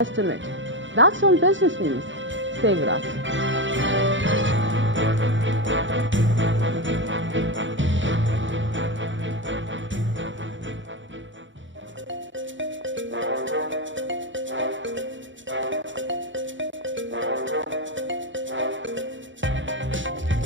estimate. That's on Business News. Stay with us.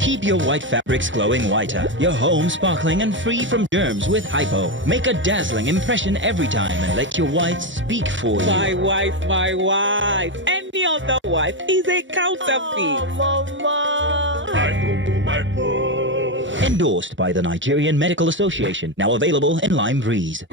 Keep your white fabrics glowing whiter, your home sparkling and free from germs with Hypo. Make a dazzling impression every time and let your whites speak for you. My wife. Any other wife is a counterfeit. Endorsed by the Nigerian Medical Association, now available in Lime Breeze.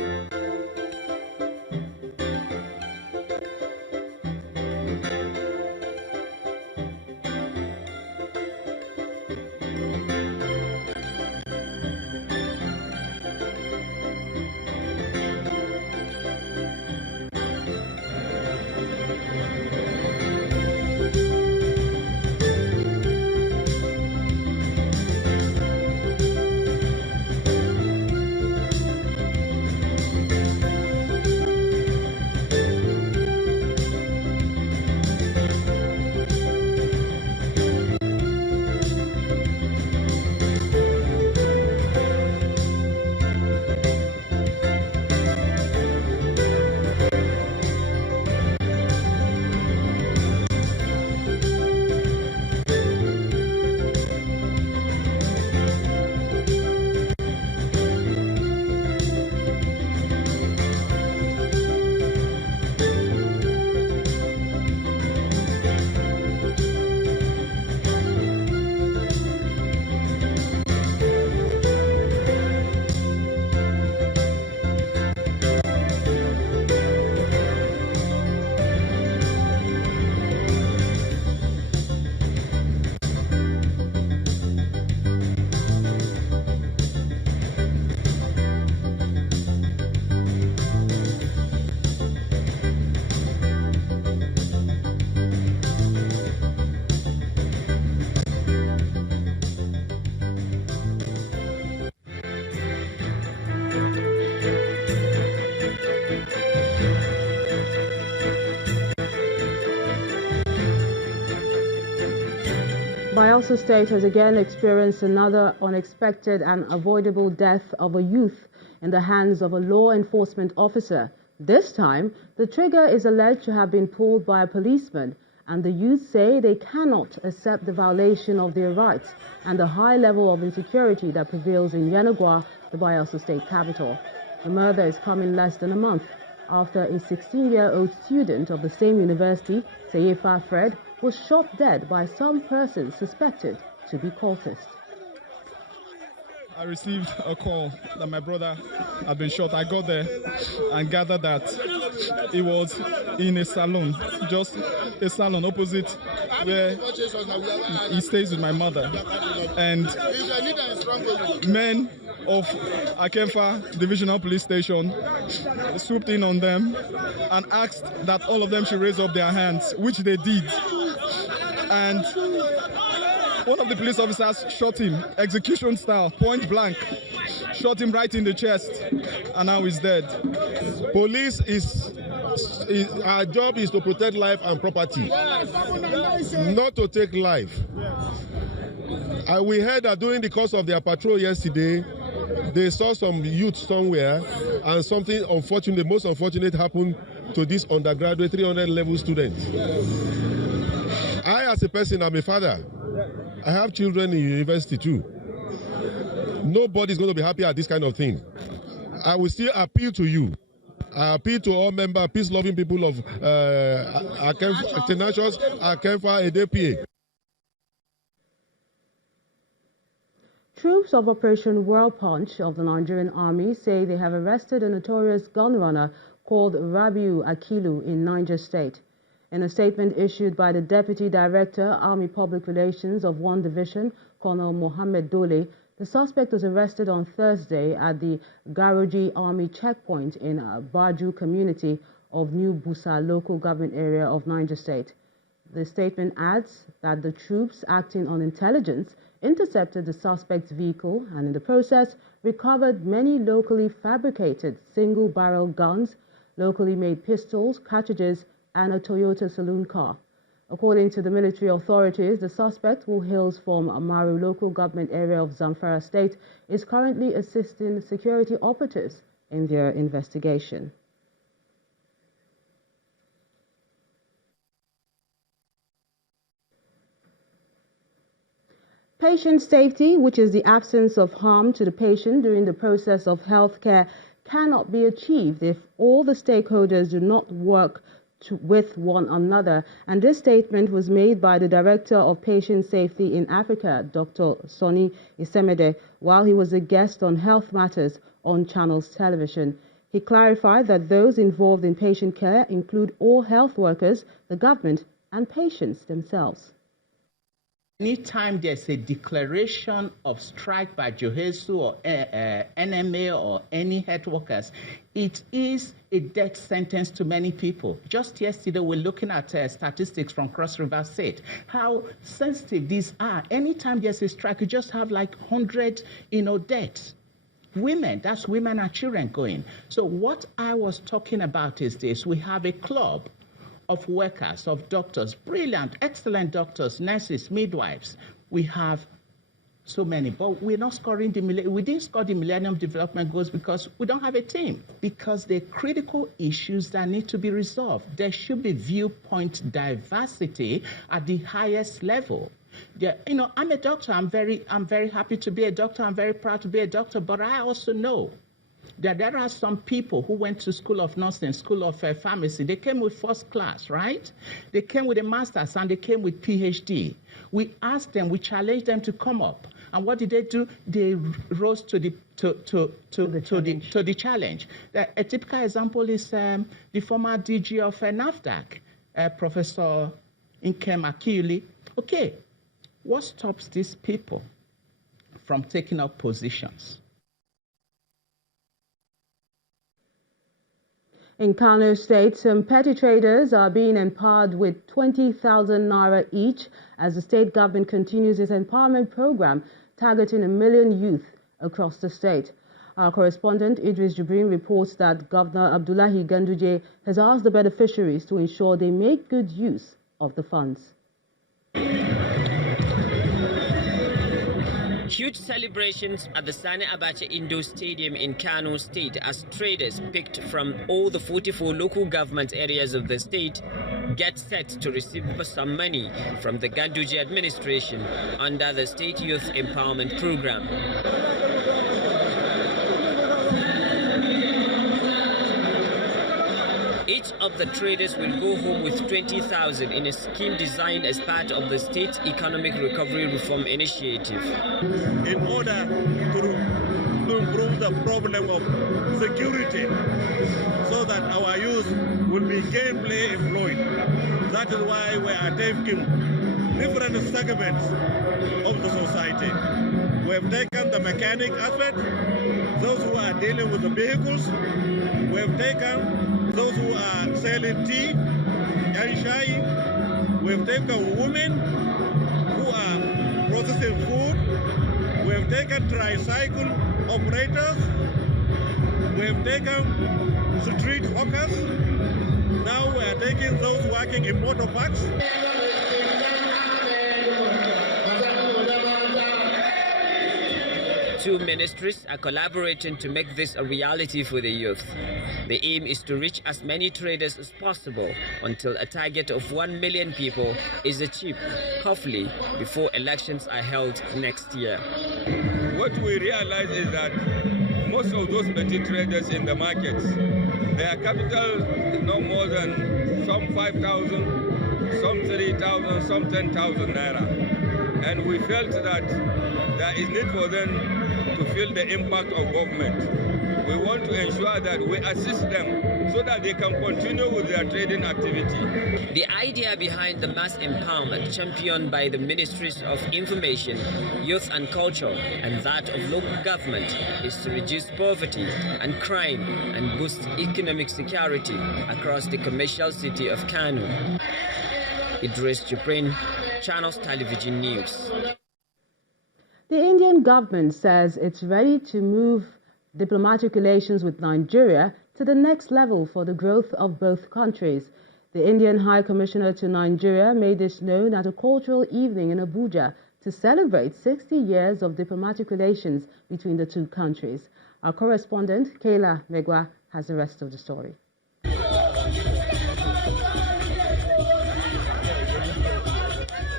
Bayelsa State has again experienced another unexpected and avoidable death of a youth in the hands of a law enforcement officer. This time, the trigger is alleged to have been pulled by a policeman, and the youth say they cannot accept the violation of their rights and the high level of insecurity that prevails in Yenagoa, the Bayelsa State capital. The murder is coming less than a month after a 16-year-old student of the same university, Seyefa Fred, was shot dead by some persons suspected to be cultists. I received a call that my brother had been shot. I got there and gathered that he was in a salon, just a salon opposite where he stays with my mother. And men of Akemfa Divisional Police Station swooped in on them and asked that all of them should raise up their hands, which they did. And one of the police officers shot him, execution style, point blank, shot him right in the chest, and now he's dead. Police our job is to protect life and property, not to take life. We heard that during the course of their patrol yesterday, they saw some youth somewhere, and something unfortunate, the most unfortunate, happened to this undergraduate 300 level student. I, as a person, I'm a father. I have children in university too. Nobody's going to be happy at this kind of thing. I will still appeal to you. I appeal to all members, peace-loving people of Akemfa, Edpa. Troops of Operation World Punch of the Nigerian Army say they have arrested a notorious gunrunner called Rabiu Akilu in Niger State. In a statement issued by the Deputy Director, Army Public Relations of 1 Division, Colonel Mohammed Dole, the suspect was arrested on Thursday at the Garoji Army checkpoint in Bargu community of New Busa local government area of Niger State. The statement adds that the troops acting on intelligence intercepted the suspect's vehicle and in the process recovered many locally fabricated single-barrel guns, locally made pistols, cartridges, and a Toyota saloon car. According to the military authorities, the suspect, who hails from Amaru local government area of Zamfara state, is currently assisting security operatives in their investigation. Patient safety, which is the absence of harm to the patient during the process of health care, cannot be achieved if all the stakeholders do not work with one another. And this statement was made by the Director of Patient Safety in Africa, Dr. Sonny Isemede, while he was a guest on Health Matters on Channels Television. He clarified that those involved in patient care include all health workers, the government, and patients themselves. Anytime there's a declaration of strike by Johesu or NMA or any health workers, it is a death sentence to many people. Just yesterday, we're looking at statistics from Cross River State, how sensitive these are. Anytime there's a strike, you just have like 100, deaths. Women, that's women and children going. So what I was talking about is this: we have a club of workers, of doctors, brilliant, excellent doctors, nurses, midwives. We have so many, but we're not scoring we didn't score the Millennium Development Goals because we don't have a team. Because they're critical issues that need to be resolved. There should be viewpoint diversity at the highest level. I'm a doctor. I'm very happy to be a doctor. I'm very proud to be a doctor. But I also know that there are some people who went to School of Nursing, School of Pharmacy. They came with first class, right? They came with a master's and they came with PhD. We asked them, we challenged them to come up. And what did they do? They rose to the challenge. A typical example is the former DG of NAFDAC, Professor Nkem Akili. Okay, what stops these people from taking up positions? In Kano State, some petty traders are being empowered with 20,000 naira each as the state government continues its empowerment program targeting 1 million youth across the state. Our correspondent Idris Jibrin reports that Governor Abdullahi Ganduje has asked the beneficiaries to ensure they make good use of the funds. Huge celebrations at the Sani Abacha Indoor Stadium in Kano State as traders picked from all the 44 local government areas of the state get set to receive some money from the Ganduje administration under the State Youth Empowerment Program. Each of the traders will go home with 20,000 in a scheme designed as part of the state's economic recovery reform initiative. In order to improve the problem of security so that our youth will be gainfully employed. That is why we are taking different segments of the society. We have taken the mechanic aspect, those who are dealing with the vehicles. We have taken those who are selling tea and shai. We have taken women who are processing food. We have taken tricycle operators. We have taken street hawkers. Now we are taking those working in motor parks. Two ministries are collaborating to make this a reality for the youth. The aim is to reach as many traders as possible until a target of 1 million people is achieved, hopefully before elections are held next year. What we realize is that most of those petty traders in the markets, their capital is no more than some 5,000, some 3,000, some 10,000 naira. And we felt that there is need for them to feel the impact of government. We want to ensure that we assist them so that they can continue with their trading activity. The idea behind the mass empowerment championed by the Ministries of Information, Youth and Culture and that of local government is to reduce poverty and crime and boost economic security across the commercial city of Kano. Idris Jibrin, Channels Television News. The Indian government says it's ready to move diplomatic relations with Nigeria to the next level for the growth of both countries. The Indian High Commissioner to Nigeria made this known at a cultural evening in Abuja to celebrate 60 years of diplomatic relations between the two countries. Our correspondent, Kayla Megwa, has the rest of the story.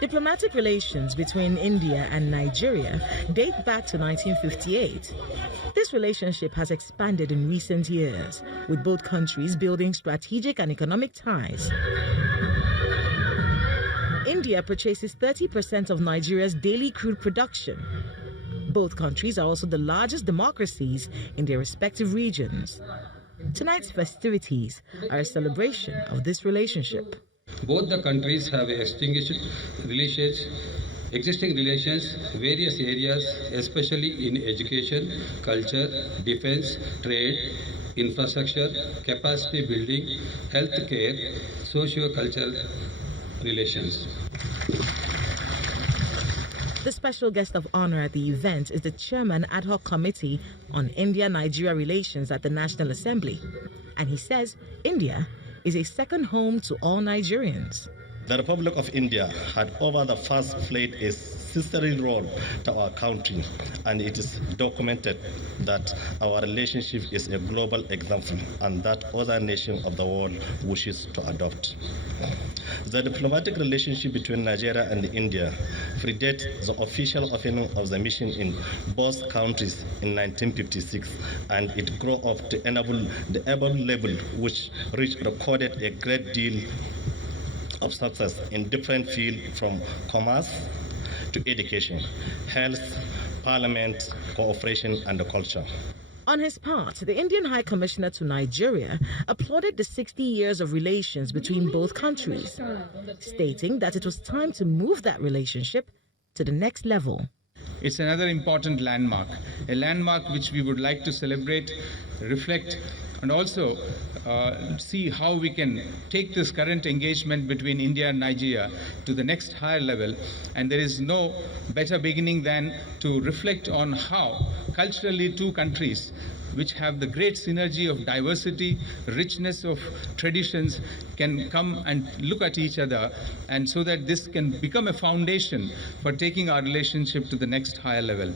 Diplomatic relations between India and Nigeria date back to 1958. This relationship has expanded in recent years, with both countries building strategic and economic ties. India purchases 30% of Nigeria's daily crude production. Both countries are also the largest democracies in their respective regions. Tonight's festivities are a celebration of this relationship. Both the countries have existing relations, various areas, especially in education, culture, defense, trade, infrastructure, capacity building, health care, socio-cultural relations. The special guest of honor at the event is the chairman ad hoc committee on India-Nigeria relations at the National Assembly. And he says India is a second home to all Nigerians. The Republic of India had over the past played a sisterly role to our country, and it is documented that our relationship is a global example and that other nations of the world wishes to adopt. The diplomatic relationship between Nigeria and India predates the official opening of the mission in both countries in 1956, and it grew up to enable the able level which recorded a great deal of success in different fields from commerce to education, health, parliament, cooperation, and culture. On his part, the Indian High Commissioner to Nigeria applauded the 60 years of relations between both countries, stating that it was time to move that relationship to the next level. It's another important landmark, a landmark which we would like to celebrate, reflect, and also see how we can take this current engagement between India and Nigeria to the next higher level. And there is no better beginning than to reflect on how culturally two countries which have the great synergy of diversity, richness of traditions, can come and look at each other, and so that this can become a foundation for taking our relationship to the next higher level.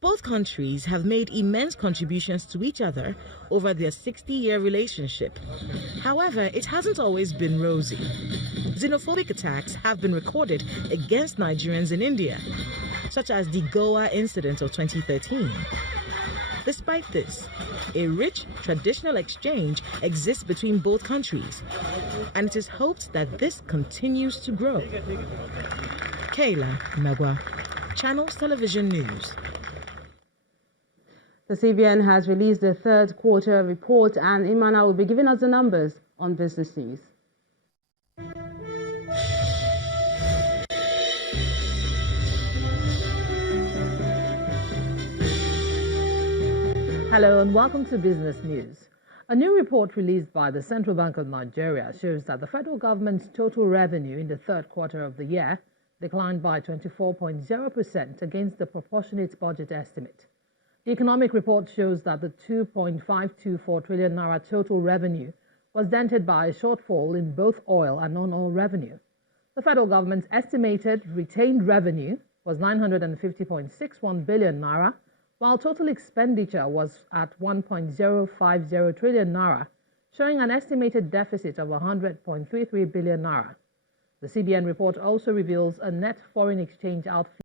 Both countries have made immense contributions to each other over their 60-year relationship. However, it hasn't always been rosy. Xenophobic attacks have been recorded against Nigerians in India, such as the Goa incident of 2013. Despite this, a rich traditional exchange exists between both countries, and it is hoped that this continues to grow. Kayla Megwa, Channels Television News. The CBN has released the third quarter report, and Imana will be giving us the numbers on business news. Hello and welcome to Business News. A new report released by the Central Bank of Nigeria shows that the federal government's total revenue in the third quarter of the year declined by 24.0% against the proportionate budget estimate. The economic report shows that the 2.524 trillion naira total revenue was dented by a shortfall in both oil and non-oil revenue. The federal government's estimated retained revenue was 950.61 billion naira, while total expenditure was at 1.050 trillion naira, showing an estimated deficit of 100.33 billion naira. The CBN report also reveals a net foreign exchange outflow